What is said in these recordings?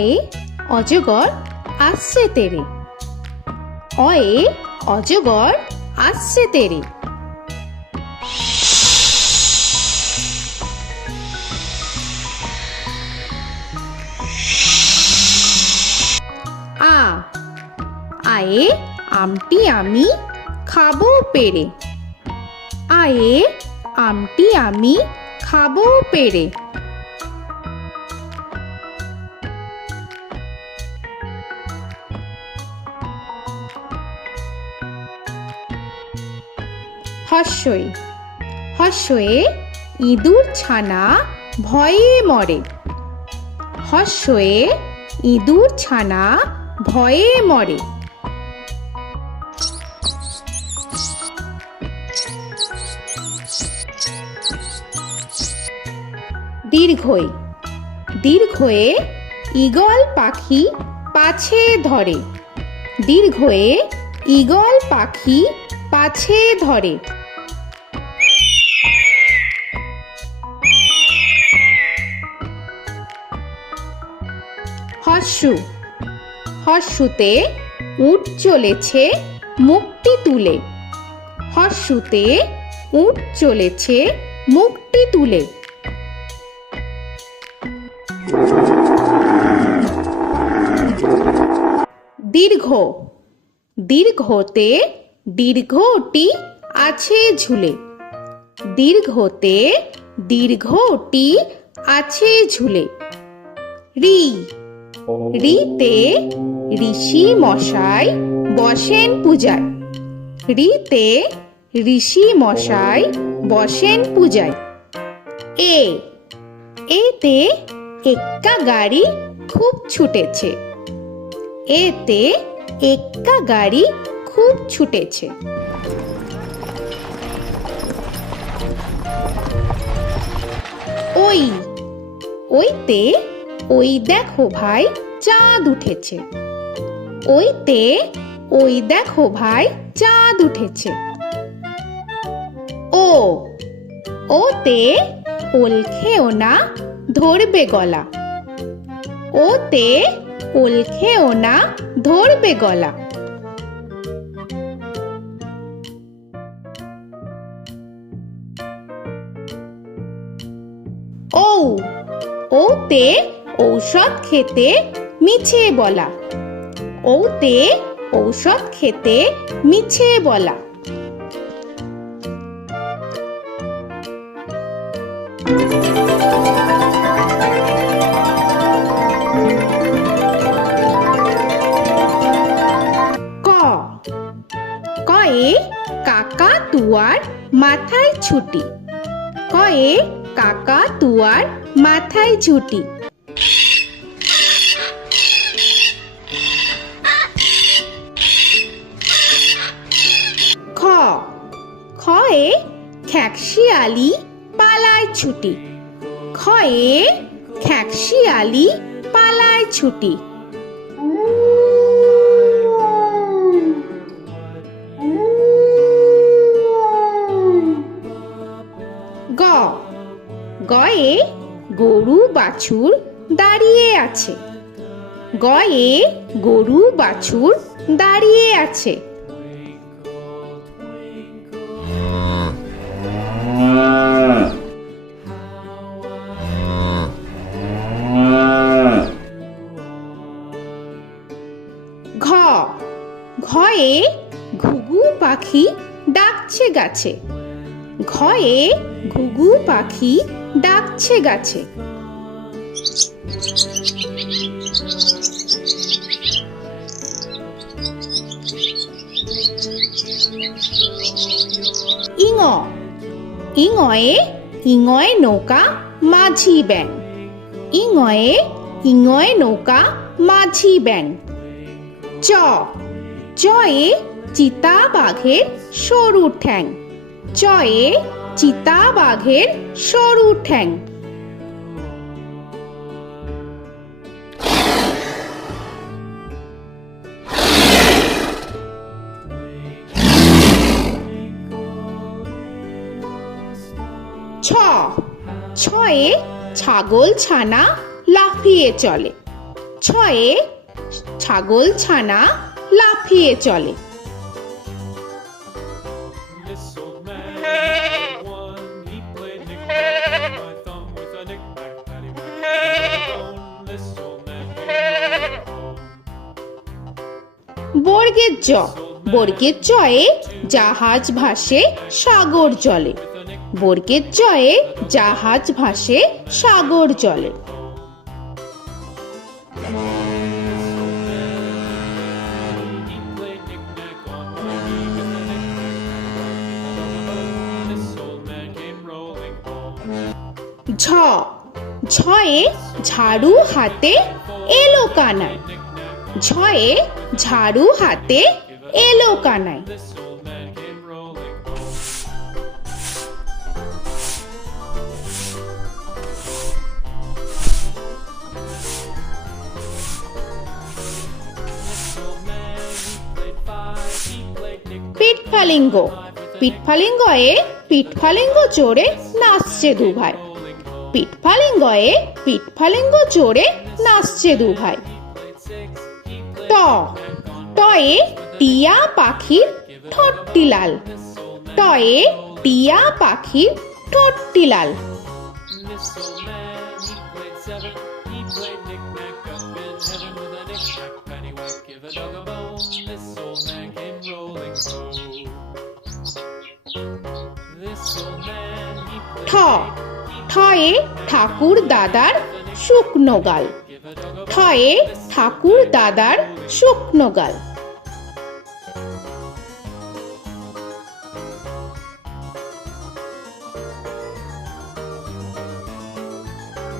অয়ে অজগর আসছে তেরে। অয়ে অজগর আসছে তেরে। আ আয়ে আমটি আমি খাবো পেরে। আয়ে আমটি আমি খাবো পেরে। হর্ষই হর্ষয়ে ইঁদুর ছানা ভয়ে মরে। হর্ষয়ে ইঁদুর ছানা ভয়ে মরে। দীর্ঘই দীর্ঘয়ে ঈগল পাখি পাছে ধরে। দীর্ঘয়ে ঈগল পাখি পাছে ধরে। হর্ষু হর্ষুতে উট চলেছে মুখটি তুলে। হর্ষুতে উট চলেছে মুখটি তুলে। দীর্ঘ দীর্ঘতে দীর্ঘটি আছে ঝুলে। দীর্ঘতে দীর্ঘটি আছে ঝুলে। রি রিতে ঋষি মশাই বসেন পূজায়। রিতে ঋষি মশাই বসেন পূজায়। এ এতে এক্কা গাড়ি খুব ছুটেছে। এতে এক্কা গাড়ি খুব ছুটেছে। ওই ওইতে ওই দেখো ভাই চাঁদ উঠেছে। ওইতে ওই দেখো ভাই চাঁদ উঠেছে। ও ওতে ওল খেও না ধরবে গলা। ওতে ওল খেও না ধরবে গলা। ঔ ওতে ঔষধ খেতে মিছে বলা। ওতে ঔষধ খেতে মিছে বলা। ক কয়ে কাকা তুয়ার মাথায় ছুটি। কয়ে কাকা তুয়ার মাথায় ছুটি। খ খয়ে খ্যাকশিয়ালি পালায় ছুটি। খয়ে খ্যাকশিয়ালি পালায় ছুটি। গ গয়ে গরু বাছুর দাঁড়িয়ে আছে। গয়ে গরু বাছুর দাঁড়িয়ে আছে। ঘ ঘয়ে ঘুঘু পাখি ডাকছে গাছে। ঘয়ে ঘুঘু পাখি ডাকছে গাছে। ইঙ ইঙয়ে ইঙয়ে নৌকা মাঝি ব্যাং। ইঙয়ে ইঙয়ে নৌকা মাঝি ব্যাং। চ চয়ে চিতা বাঘের সরু ঠ্যাং। চয়ে চিতা বাঘের সরু ঠ্যাং। ছ ছয়ে ছাগল ছানা লাফিয়ে চলে। ছ ছয়ে ছাগল ছানা লাফিয়ে চলে। This old man had one. He played knick-knack, my thumb with a knick-knack, paddywhack, this old man came home. বর্গের জ, বর্গের জয়ে জাহাজ ভাসে সাগর জলে। বর্গের জয়ে জাহাজ ভাসে সাগর জলে। He played knick-knack on my knee with a knick-knack, this old man came rolling home. ঝ, ঝয়ে ঝাড়ু হাতে এলো কানাই। ঝয়ে ঝাড়ু হাতে এলো Kanai. This old man came rolling home. This old man, he played five. He played knick-knack. পিঠফালিঙ্গ, পিঠফালিঙ্গয়ে পিঠফালিঙ্গ চড়ে নাচছে দুভাই। পিঠফালিঙ্গয়ে পিঠফালিঙ্গ চড়ে নাচছে দুভাই। ট, টয়ে টিয়া পাখির ঠোঁটটি লাল। টয়ে টিয়া পাখির ঠোঁটটি লাল। This old man, he played seven. He played knick-knack up in heaven with a knick-knack, paddywhack, give a dog a bone. This old man came rolling home. This old man, he ঠ, played ঠয়ে ঠাকুর দাদার শুকনো গাল। give a dog a ঠয়ে ঠাকুর দাদার শুকনো গাল।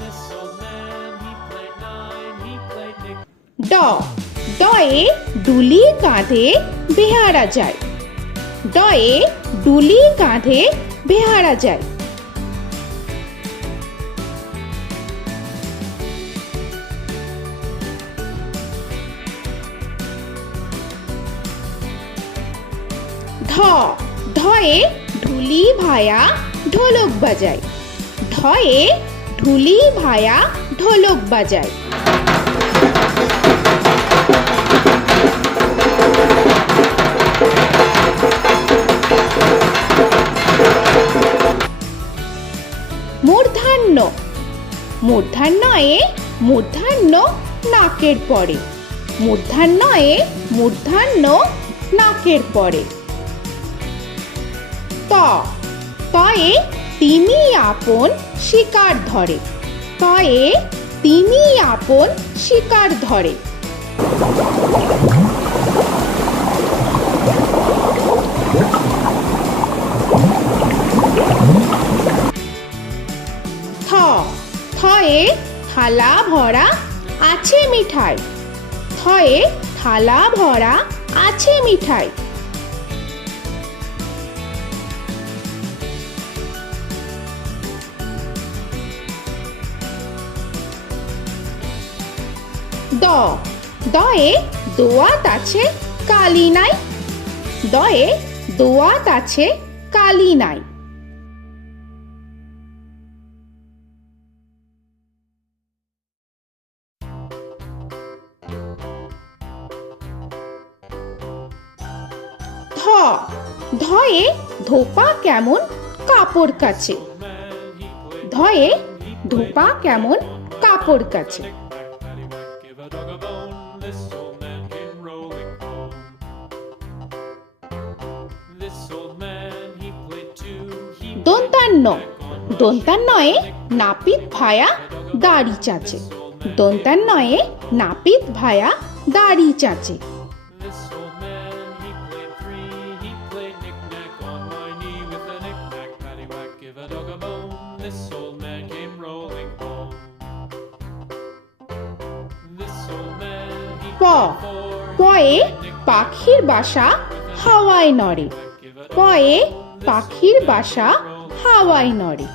This old man, he played nine. He played knick. ড, ডয়ে ডুলি কাঁধে বেহারা যায়। ডয়ে ডুলি কাঁধে বেহারা যায়। ধ, ধয়ে ঢুলি ভায়া ঢোলক বাজায়। ধয়ে ঢুলি ভায়া ঢোলক বাজায়। মূর্ধন্য, মূর্ধন্যয়ে মূর্ধন্য নাকের পরে। মূর্ধন্যয়ে মূর্ধন্য নাকের পরে। ত, তয়ে তিনি আপন শিকার ধরে। তয়ে তিনি আপন শিকার ধরে। থ, থয়ে থালা ভরা আছে মিঠাই। থয়ে থালা ভরা আছে মিঠাই। দ, দয়ে দোয়াত আছে কালি নাই। দয়ে দোয়াত আছে কালি নাই। ধ, ধয়ে ধোপা কেমন কাপড় কাছে। ধয়ে ধোপা কেমন কাপড় কাছে। Paddywhack, give a dog a bone. This old man came rolling home. This old man, he played two. He দন্তান্ন, দন্তান্নয়ে নাপিত ভায়া দাড়ি চাচে। দন্তান্নয়ে নাপিত ভায়া দাড়ি চাচে। This old man, he played three. He played knick-knack on my knee with a knick-knack, paddywhack, give a dog a bone. This old man came rolling home. This old man, he প, played four. পয়ে পাখির বাসা হাওয়ায় নড়ে। পয়ে পাখির বাসা হাওয়ায় নড়ে।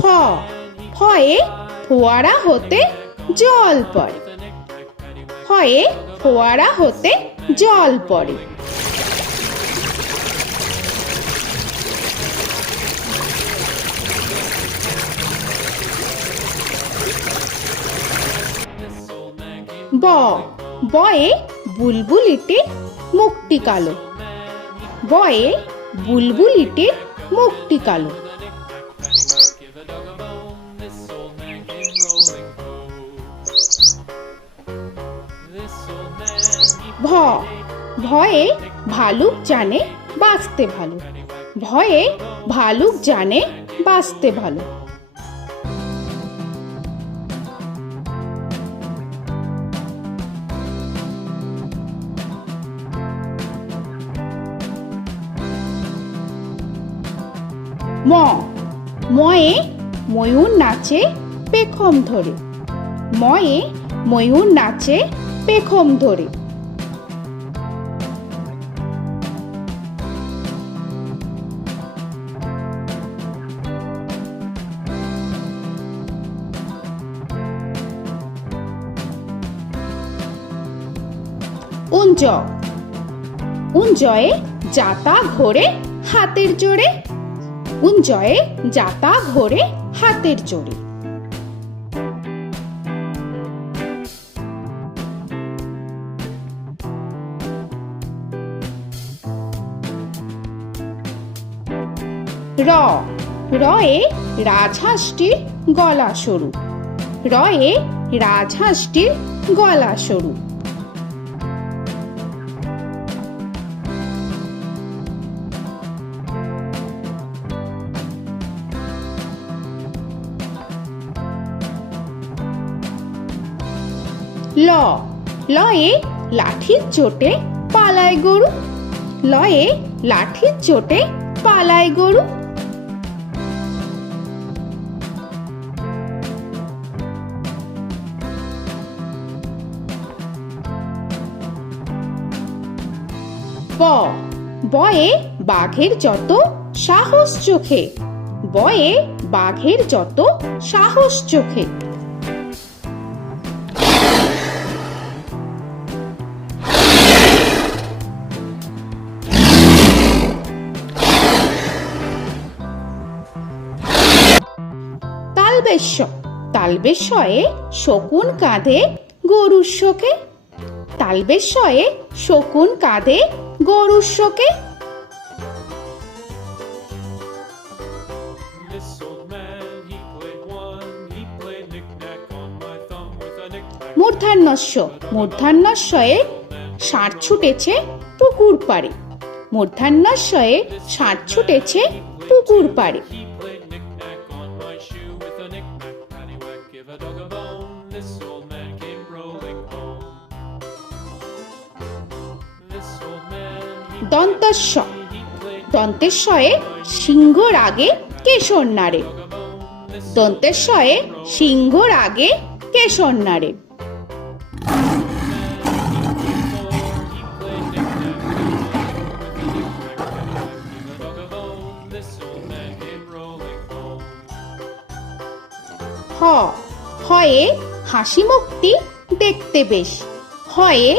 ফ, ফয়ে ফোয়ারা হতে জল পড়ে। ফয়ে ফোয়ারা হতে জল পড়ে। ব বয়ে বুলবুলিটির মুখটি কালো। বয়ে বুলবুলিটির মুখটি কালো। Give a dog a bone, this old man came rolling home. This old man, he ভ ভয়ে ভালুক জানে বাঁচতে ভালো। ভয়ে ভালুক জানে বাঁচতে ভালো। ম ময়ে ময়ূর নাচে পেখম ধরে। ময়ে ময়ূর নাচে পেখম ধরে। উঞ্জ উঞ্জয়ে যাতা ঘোরে হাতের জোরে। উঞ্জয়ে যাতা ঘোরে হাতের জোরে। র রয়ে রাজহাঁসটির গলা সরু। রয়ে রাজহাঁসটির গলা সরু। ল লয়ে লাঠির চোটে পালায় গরু। লয়ে লাঠির চোটে পালায় গরু। ব বয়ে বাঘের যত সাহস চোখে। বয়ে বাঘের যত সাহস চোখে। তালবেশ্য তালবেশ্যয়ে শকুন কাঁধে গরুর শোকে। তালবেশ্যয়ে শকুন কাঁধে গরুর শোকে। This old man, he played one, he played knick-knack on my thumb with a knick-knack. মূর্ধন্যস্য মূর্ধন্যস্বয়ে ষাঁড় ছুটেছে পুকুর পাড়ে। মূর্ধন্যস্বয়ে ষাঁড় ছুটেছে পুকুর পাড়ে। He played knick-knack on my shoe with a knick-knack, paddywhack, give a dog a bone. This old man came rolling home. This old man, দন্তস্ব he played দন্তেশ্বয়ে সিংহর আগে কেশর নাড়ে। dog a bone. This দন্তেশ্বয়ে সিংহর আগে কেশর নাড়ে। he played knick-knack with a knick-knack, paddywhack, give a dog a bone. This old man came rolling home. হ হয়ে হাসি মুখটি দেখতে বেশ। হয়ে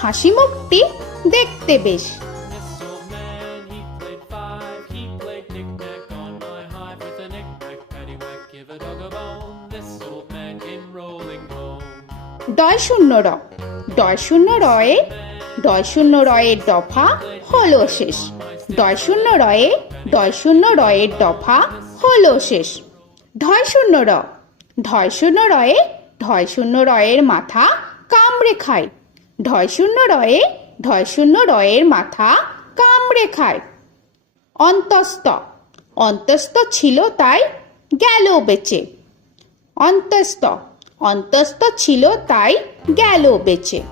হাসি মুখটি দেখতে বেশ। This old man, he played five, he played knick-knack on my hive with a knick-knack, paddywhack, give a dog a bone. This old man came rolling home. ডয় শূন্য র ডয় শূন্য রয়ে ডয় শূন্য রয়ের দফা হলো শেষ। ডয় শূন্য রয়ে ডয় শূন্য রয়ের দফা হলো শেষ। ঢয় শূন্য র ঢয় শূন্য রয়ে ঢয় শূন্য রয়ের মাথা কামড়ে খায়। ঢয় শূন্য রয়ে ঢয় শূন্য রয়ের মাথা কামড়ে খায়। অন্তস্থ অন্তস্থ ছিল তাই গেল বেঁচে। অন্তস্থ অন্তস্থ ছিল তাই গেল বেঁচে।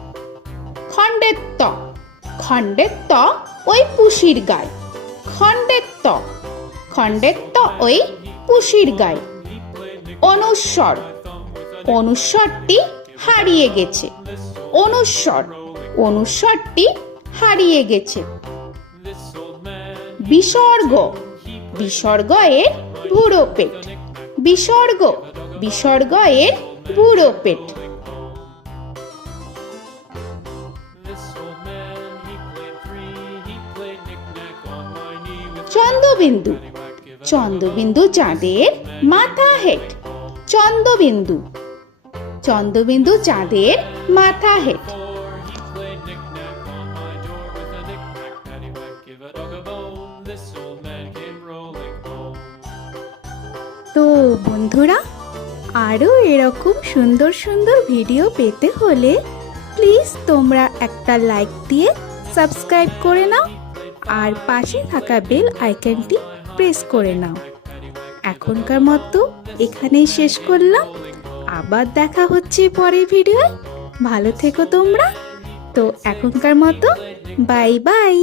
খণ্ডেত্ব খণ্ডেত্ব ওই পুষির গায়। খণ্ডেত্ব খণ্ডেত্ব ওই পুষির গায়। অনুস্বর অনুস্বরটি হারিয়ে গেছে। অনুস্বর অনুস্বরটি হারিয়ে গেছে। This old man, বিসর্গ বিসর্গ এর বুড়ো পেট। বিসর্গ বিসর্গ এর বুড়ো পেট। this old man, he played three, he played knick-knack on my knee with Chandrabindu paddywhack, give a Chandrabindu চাঁদের মাথা হেট। চন্দ্রবিন্দু চন্দ্রবিন্দু চাঁদের মাথা head. Before he played knick-knack on my door with a knick-knack, paddywhack, give a dog a bone. This old man came rolling home. তো বন্ধুরা, আরও এরকম সুন্দর সুন্দর ভিডিও পেতে হলে প্লিজ তোমরা একটা লাইক দিয়ে সাবস্ক্রাইব করে নাও আর পাশে থাকা বেল আইকনটি প্রেস করে নাও। এখনকার মতো এখানেই শেষ করলাম, আবার দেখা হচ্ছে পরের ভিডিওয়। ভালো থেকো তোমরা। তো এখনকার মতো বাই বাই।